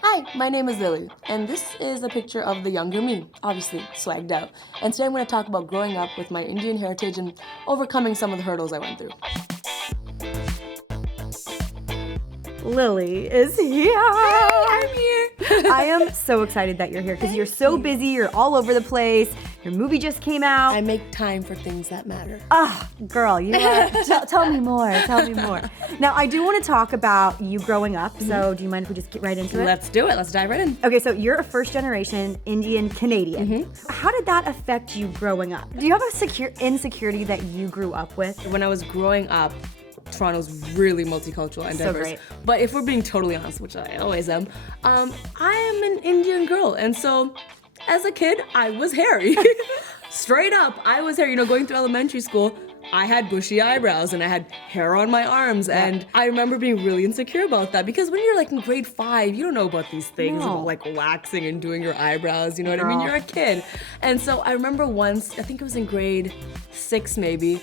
Hi, my name is Lily, and this is a picture of the younger me, obviously swagged out. And today I'm going to talk about growing up with my Indian heritage and overcoming some of the hurdles I went through. Lily is here. Hey, I'm here. I am so excited that you're here because you're so busy. You're all over the place. Your movie just came out. I make time for things that matter. Oh, girl, you are. Tell me more. Tell me more. Now, I do want to talk about you growing up. So, do you mind if we just get right into it? Let's do it. Let's dive right in. Okay, so you're a first-generation Indian Canadian. How did that affect you growing up? Do you have a insecurity that you grew up with? When I was growing up, Toronto's really multicultural and So diverse. great. But if we're being totally honest, which I always am, I am an Indian girl. And so as a kid, I was hairy. Straight up, I was hairy. You know, going through elementary school, I had bushy eyebrows and I had hair on my arms. Yeah. And I remember being really insecure about that because when you're like in grade 5, you don't know about these things, No. about like waxing and doing your eyebrows, you know what I mean? Girl. You're a kid. And so I remember once, I think it was in grade 6 maybe,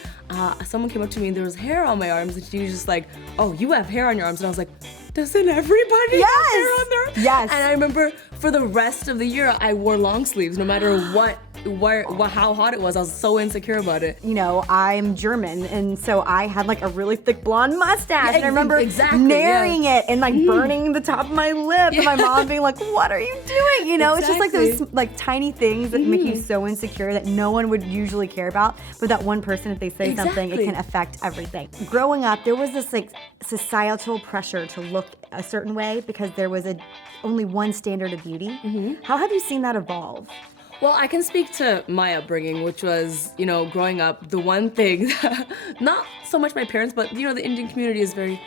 someone came up to me and there was hair on my arms and she was just like, oh, you have hair on your arms. And I was like, doesn't everybody have hair on their arms? Yes. And I remember for the rest of the year, I wore long sleeves no matter how hot it was. I was so insecure about it. You know, I'm German, and so I had like a really thick blonde mustache. Yeah, and I remember exactly, marrying it and like burning the top of my lip, and my mom being like, "What are you doing?" You know, it's just like those like tiny things that make you so insecure that no one would usually care about, but that one person, if they say something, it Exactly. can affect everything. Growing up, there was this like societal pressure to look a certain way because there was only one standard of beauty. How have you seen that evolve? Well, I can speak to my upbringing, which was, you know, growing up, the one thing, not so much my parents, but, you know, the Indian community is very,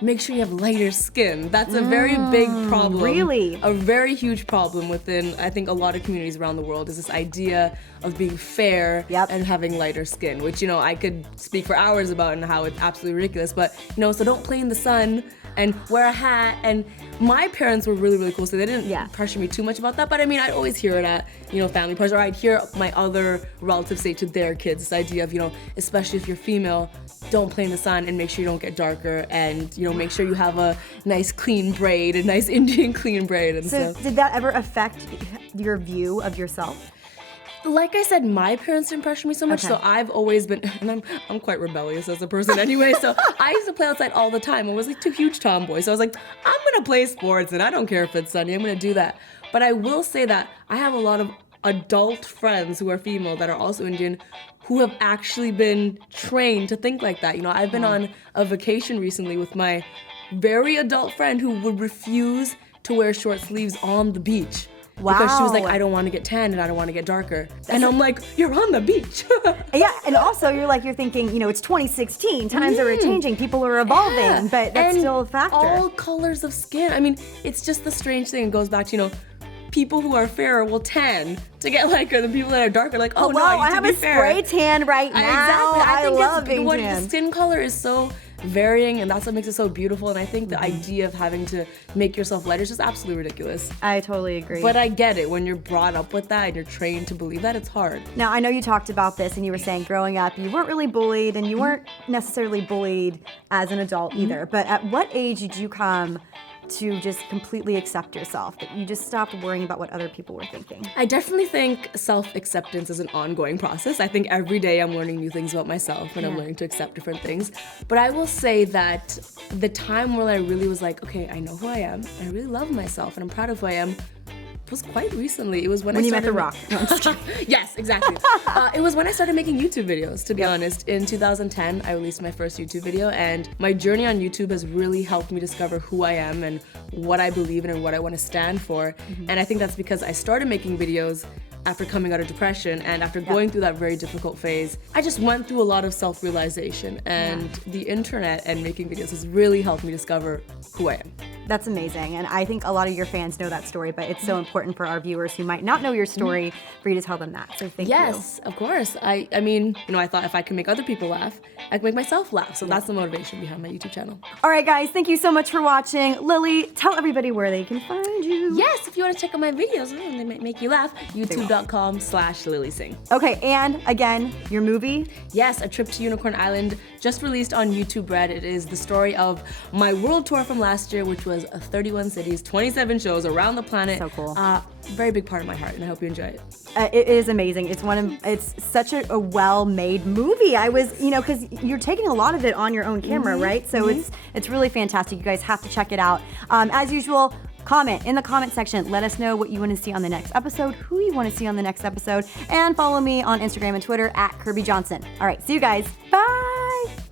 make sure you have lighter skin. That's a very big problem. Really? A very huge problem within, I think, a lot of communities around the world is this idea of being fair Yep. and having lighter skin, which, you know, I could speak for hours about and how it's absolutely ridiculous. But, you know, so don't play in the sun and wear a hat. And my parents were really, really cool, so they didn't pressure me too much about that. But I mean, I'd always hear it at, you know, family parties, or I'd hear my other relatives say to their kids this idea of, you know, especially if you're female, don't play in the sun and make sure you don't get darker and, you know, make sure you have a nice clean braid, a nice Indian clean braid. And So did that ever affect your view of yourself? like I said, my parents didn't pressure me so much, so Okay. I've always been, and I'm quite rebellious as a person anyway, so I used to play outside all the time. I was like a huge tomboy, so I was like, I'm gonna play sports and I don't care if it's sunny, I'm gonna do that. But I will say that I have a lot of adult friends who are female that are also Indian who have actually been trained to think like that. You know, I've been on a vacation recently with my very adult friend who would refuse to wear short sleeves on the beach. Because she was like, Wow. I don't want to get tan and I don't want to get darker. And I'm like, you're on the beach. Yeah, and also you're thinking, you know, it's 2016, times are changing, people are evolving, Yeah. but that's And still a factor. all colors of skin. I mean, it's just the strange thing. It goes back to, you know, people who are fairer will tan to get lighter than people that are darker. Like, oh, no, wow, I I need have to a be fair. spray tan right now. Exactly. I think love being the tan. skin color is so varying, and that's what makes it so beautiful. And I think the idea of having to make yourself lighter is just absolutely ridiculous. I totally agree. But I get it. When you're brought up with that and you're trained to believe that, it's hard. Now, I know you talked about this and you were saying growing up, you weren't really bullied and you weren't necessarily bullied as an adult either. But at what age did you come to just completely accept yourself, that you just stopped worrying about what other people were thinking? I definitely think self-acceptance is an ongoing process. I think every day I'm learning new things about myself and I'm learning to accept different things. But I will say that the time when I really was like, okay, I know who I am, I really love myself, and I'm proud of who I am, was quite recently. It was when I you met started The Rock. No, I'm just kidding. Yes, exactly. It was when I started making YouTube videos, to be honest. In 2010, I released my first YouTube video, and my journey on YouTube has really helped me discover who I am and what I believe in and what I want to stand for. And I think that's because I started making videos after coming out of depression and after going through that very difficult phase. I just went through a lot of self-realization, and the internet and making videos has really helped me discover who I am. That's amazing, and I think a lot of your fans know that story, but it's so important for our viewers who might not know your story for you to tell them that, so thank you. Yes, of course. I mean, you know, I thought if I could make other people laugh, I could make myself laugh. So that's the motivation behind my YouTube channel. All right, guys, thank you so much for watching. Lily, tell everybody where they can find you. Yes, if you want to check out my videos, and they might make you laugh, youtube.com/Lilly Singh. Okay, and again, your movie? Yes, A Trip to Unicorn Island, just released on YouTube Red. It is the story of my world tour from last year, which was covers 31 cities, 27 shows around the planet. So cool. Very big part of my heart, and I hope you enjoy it. It is amazing. It's such a well-made movie. I was, because you're taking a lot of it on your own camera, right? So it's really fantastic. You guys have to check it out. As usual, comment in the comment section. Let us know what you want to see on the next episode, who you want to see on the next episode, and follow me on Instagram and Twitter @KirbyJohnson. All right, see you guys. Bye.